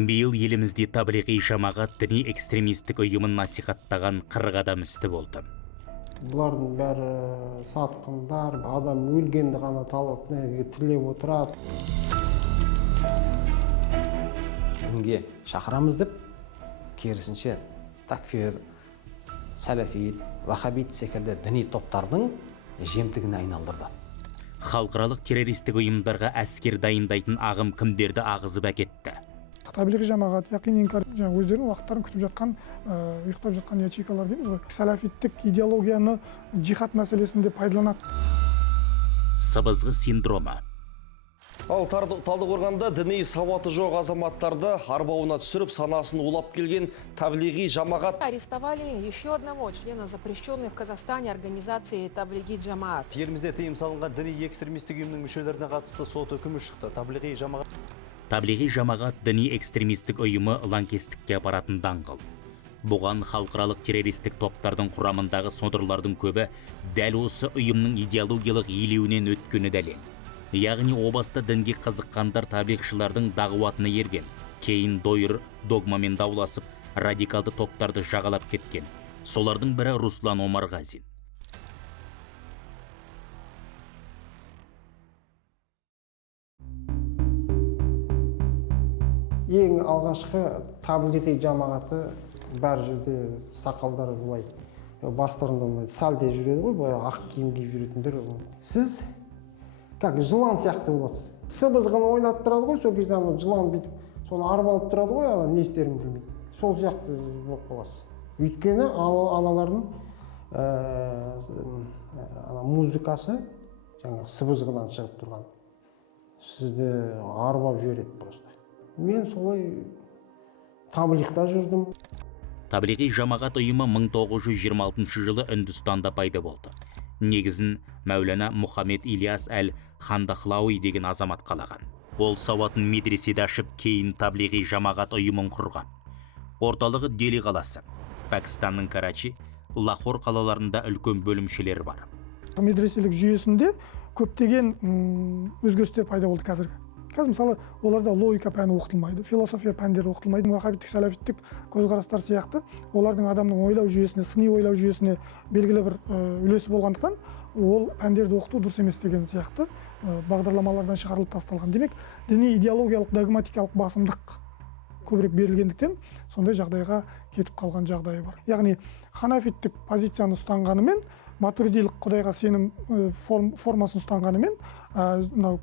Биыл елімізде таблиғи жамағат діни экстремистік ұйымын насихаттаған 40 адам істі болды. Бұлардың бәрі сатқындар, адам өлгенді ғана тілеп отырады. Дінге шақырамыз деп, керісінше такфир, сәләфит, вахабит секілді діни топтардың жемтігіне айналдырды. Халықаралық террористік ұйымдарға әскер дайындайтын ағым кімдерді ағызып әкетті? Таблиғи жамағат, яқин инкар, өздерінің уақыттарын күтіп жатқан, ұйықтап жатқан ячейкалар дейміз ғой. Сәләфиттік идеологияны джихад мәселесінде пайдаланады. Сыбызғы синдромы. Ал Талдықорғанда діни сауаты жоқ азаматтарды арбауына түсіріп, санасын улап келген таблиғи жамағат. Арестовали еще одного члена запрещенной в Казахстане организации Таблиғи Джамаат. Елімізде тыйым салынған діни экстремистік ұйымның мүшелеріне қатысты сот үкімі шықты. Таблиғи жамағат діни экстремистік ұйымы лаңкестікке апаратын даңғыл. Бұған халықаралық террористік топтардың құрамындағы содырлардың көбі дәл осы ұйымның идеологиялық илеуінен өткені дәлел. Яғни обаста дінге қызыққандар таблиғшылардың дағуатына ерген, кейін дойыр догмамен дауласып, радикалды топтарды жағалап кеткен. Солардың бірі Руслан Омарғазин. Ең алғашқы таблиғи жамағаты бәр жерде сақалдар бұлай бастарында сәлде жүреді ғой, бұлай ақ киім киіп жүретіндер. Сіз как жылан сияқты боласыз. Сыбызғыны ойнатып тұрады ғой, сол кезде жылан бүйтіп, соны арбалып тұрады ғой, не істерін білмейді. Сол сияқты болып қаласыз. Өйткені аналардың музыкасы сыбызғыдан шығып тұрған. Сізді арбап жібереді просто. Мен солай таблиғта жүрдім. Таблиғи жамағат ұйымы 1926 жылы Үндістанда пайда болды. Негізін Мәулана Мұхаммед Ильяс әл-Хандахлауи деген азамат қалаған. Ол сауатын медреседе ашып, кейін таблиғи жамағат ұйымын құрған. Орталығы Дели қаласы. Пәкістанның Карачи, Лахор қалаларында үлкен бөлімшелер бар. Медреселік жүйесінде көптеген өзгерістер пайда болды қазір. Мысалы, оларда логика пәні оқытылмайды, философия пәндері оқытылмайды. Вахабиттік, сәләфиттік көзқарастар сияқты олардың адамның ойлау жүйесіне, сыни ойлау жүйесіне белгілі бір үлесі болғандықтан, ол пәндерді оқыту дұрыс емес деген сияқты бағдарламалардан шығарылып тасталған. Демек, діни идеологиялық, догматикалық басымдық көбірек берілгендіктен, сондай жағдайға кетіп қалған жағдайы бар. Яғни, ханафиттік позицияны ұстанғанымен, матуридилік құдайға сенім формасын ұстанғанымен,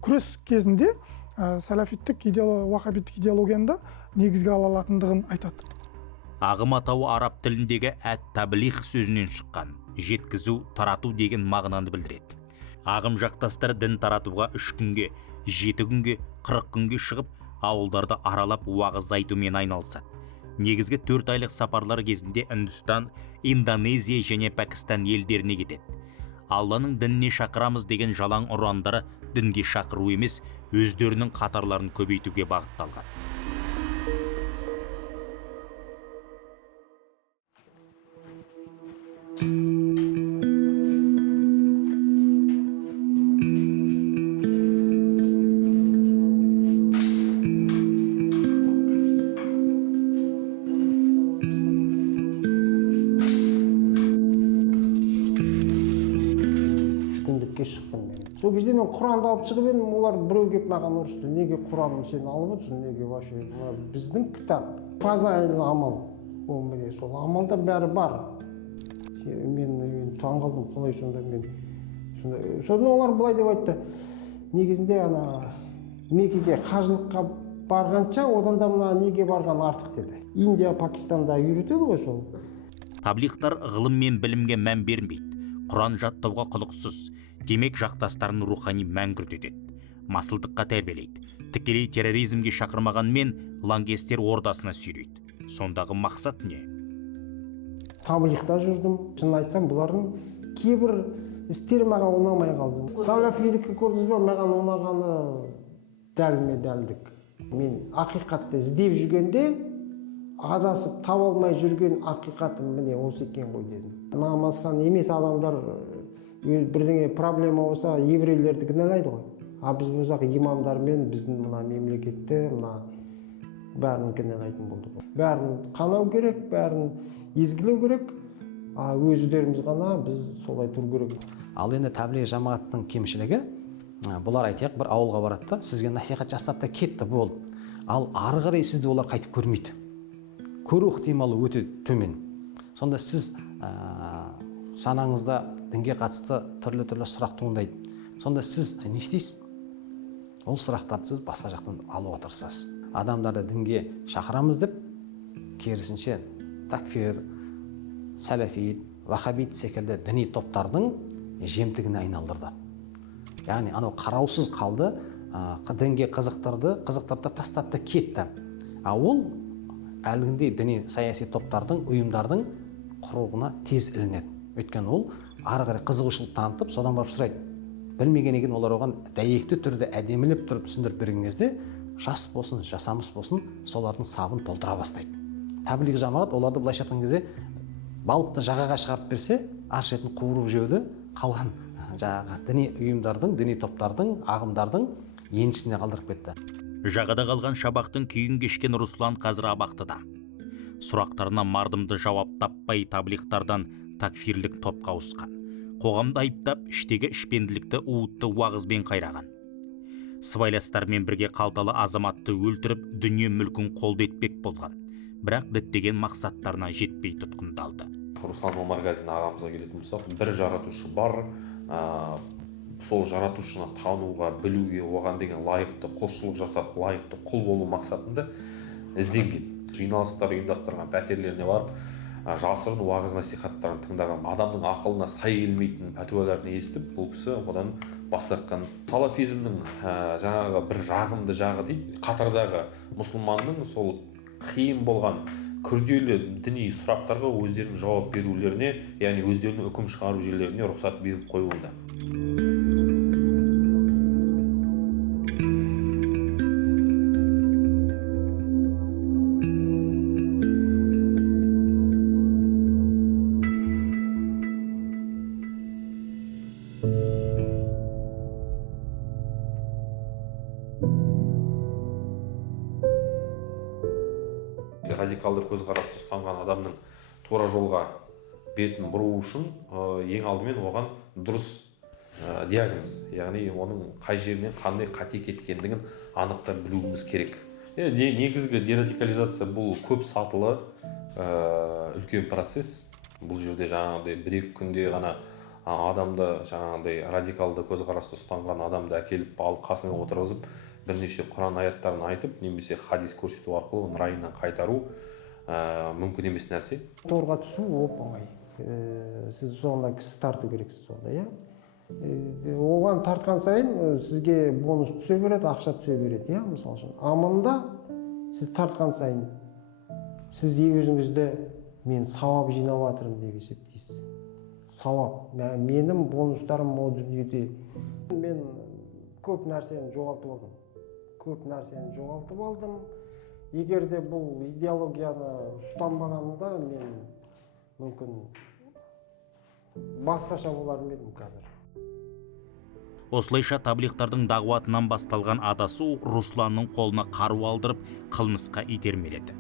күрес кезінде сәләфиттік вахабиттік идеологияны да негізге ала алатындығын айтады. Ағым атауы араб тіліндегі әт-таблиғ сөзінен шыққан, жеткізу, тарату деген мағынаны білдіреді. Ағым жақтастары дін таратуға 3 күнге, 7 күнге, 40 күнге шығып, ауылдарды аралап уағыз айтумен айналысады. Негізгі 4 айлық сапарлар кезінде Үндістан, Индонезия және Пәкістан елдеріне кетеді. Алланың дініне шақырамыз деген жалаң ұрандары дінге шақыру емес, өздерінің қатарларын көбейтуге бағытталған. Сол кезде мен Құранды алып шығып едім, олар біреу келіп маған ұрысты. Неге Құранды сен алып отырсың, неге вообще? Біздің кітап, фазаил амал. Ол міне сол амалда бәрі бар. Мен таңғалдым, қалай сонда мен. Содан олар былай деп айтты. Негізінде Меккеге қажылыққа барғанша, одан да мына неге барған артық деді. Индия, Пакистанда үйретеді ғой сол. Таблиғтар ғылым мен білімге мән бермейді. Құран жаттауға құлықсыз. Демек жақтастарын рухани мәңгүрт етеді. Масылдыққа тәрбиелейді. Тікелей терроризмге шақырмағанмен лаңкестер ордасына сүйрейді. Сондағы мақсат не? Таблиғта жүрдім. Шын айтсам, бұлардың кейбір істері маған ұнамай қалды. Сәләфидікті көрдіңіз бе, маған ұнағаны дәлме-дәлдік. Мен ақиқатты іздеп жүргенде, адасып таба алмай жүрген ақиқатым міне осы екен ғой дедім. Намазхан емес адамдар бірдеңе проблема болса, еврейлерді кінәлайды ғой. Біз болсақ имамдармен біздің мына мемлекетте, мына бәрін кінәлайтын болды. Бәрін қанау керек, бәрін езгілеу керек, өздеріміз ғана біз солай тұру керек. Ал енді тәблиғ жамағаттың кемшілігі, бұлар айтайық бір ауылға барады да, сізге насихат жасады да кетті бол. Ал ары қарай сізді олар қайтып көрмейді. Көру ықтималы өте төмен. Сонда сіз санаңызда дінге қатысты түрлі сұрақ туындайды. Сонда сіз не істейсіз? Ол сұрақтарды сіз басқа жақтан алуға тырысасыз. Адамдарды дінге шақырамыз деп, керісінше такфир, сәләфит, вахабит секілді діни топтардың жемтігіне айналдырды. Яғни анау қараусыз қалды, дінге қызықтырды тастатты кетті. Ол әлгіндей діни саяси топтардың, ұйымдардың құруына тез ілінеді. Өйткені ол ары қарай қызығушылық танытып, содан барып сұрайды. Білмеген екен олар оған дәйекті түрде әдемілеп тұрып түсіндіріп берген кезде, жас болсын, жасамыс болсын, солардың сабын толтыра бастайды. Тәблиғ жамағат оларды былайша айтқан кезде балықты жағаға шығарып берсе, ар шетін қуырып жеуді қалған жаңағы діни ұйымдардың, діни топтардың, ағымдардың еншісіне қалдырып кетті. Жағада қалған шабақтың күйін кешкен Руслан қазір абақтыда. Сұрақтарына мардымды жауап таппай таблиғтардан такфирлік топқа ауысқан. Қоғамды айыптап, іштегі ішпенділікті уытты уағызбен қайраған. Сыбайластармен бірге қалталы азаматты өлтіріп, дүние мүлкін қолды етпек болған. Бірақ діттеген мақсаттарына жетпей тұтқындалды. Руслан Омарғазин ағамызға келетін болсақ, бір жаратушы бар, сол жаратушыны тануға, білуге, оған деген лайықты құлшылық жасап, лайықты құл болу мақсатында ізденген. Жиналыстар ұйымдастырған пәтерлеріне барып, жасырын уағыз насихаттарын тыңдаған, адамның ақылына сай келмейтін пәтуаларын естіп, бұл кісі одан бас тартқан. Салафизмнің жаңағы бір жағымды жағы дейді, қатардағы мұсылманның сол қиын болған күрделі діни сұрақтарға өздерінің жауап берулеріне, яғни өздерінің үкім шығару жерлеріне рұқсат беріп қоюында. Радикалды көзқарасты ұстанған адамның тура жолға бетін бұру үшін ең алдымен оған дұрыс диагноз, яғни оның қай жеріне қандай қате кеткендігін анықтап білуіміз керек. Негізгі дерадикализация бұл көп сатылы үлкен процесс. Бұл жерде жаңағыдай бір-екі күнде ғана адамды жаңағыдай радикалды көзқарасты ұстанған адамды әкеліп алып қасыңа отырғызып бірнеше Құран аяттарын айтып, немесе хадис көрсету арқылы оның райынан қайтару мүмкін емес нәрсе. Торға түсу оп-оңай. Сіз соңына кісі тарту керексіз сонда, иә? Оған тартқан сайын сізге бонус түсе береді, ақша түсе береді, иә, мысалы үшін. Амында сіз тартқан сайын сіз өзіңізді мен сауап жинап жатырмын деп есептейсіз. Сауап, менің бонустарым ол дүниеде. Мен көп нәрсені жоғалтып алдым. Егер де бұл идеологияны ұстанбағанымда мен мүмкін басқаша болар едім қазір. Осылайша таблиғтардың дағуатынан басталған адасу Русланның қолына қару алдырып, қылмысқа итермеледі.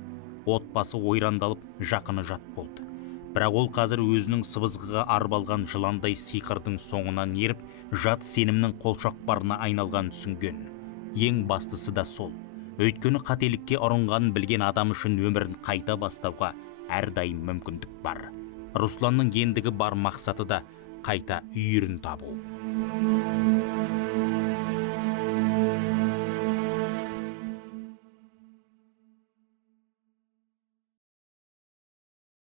Отбасы ойрандалып, жақыны жат болды. Бірақ ол қазір өзінің сыбызғыға арбалған жыландай сиқырдың соңынан еріп, жат сенімнің қолшоқпарына айналған түсінген. Ең бастысы да сол. Өйткені қателікке ұрынғанын білген адам үшін өмірін қайта бастауға әрдайым мүмкіндік бар. Русланның ендігі бар мақсаты да қайта үйірін табу.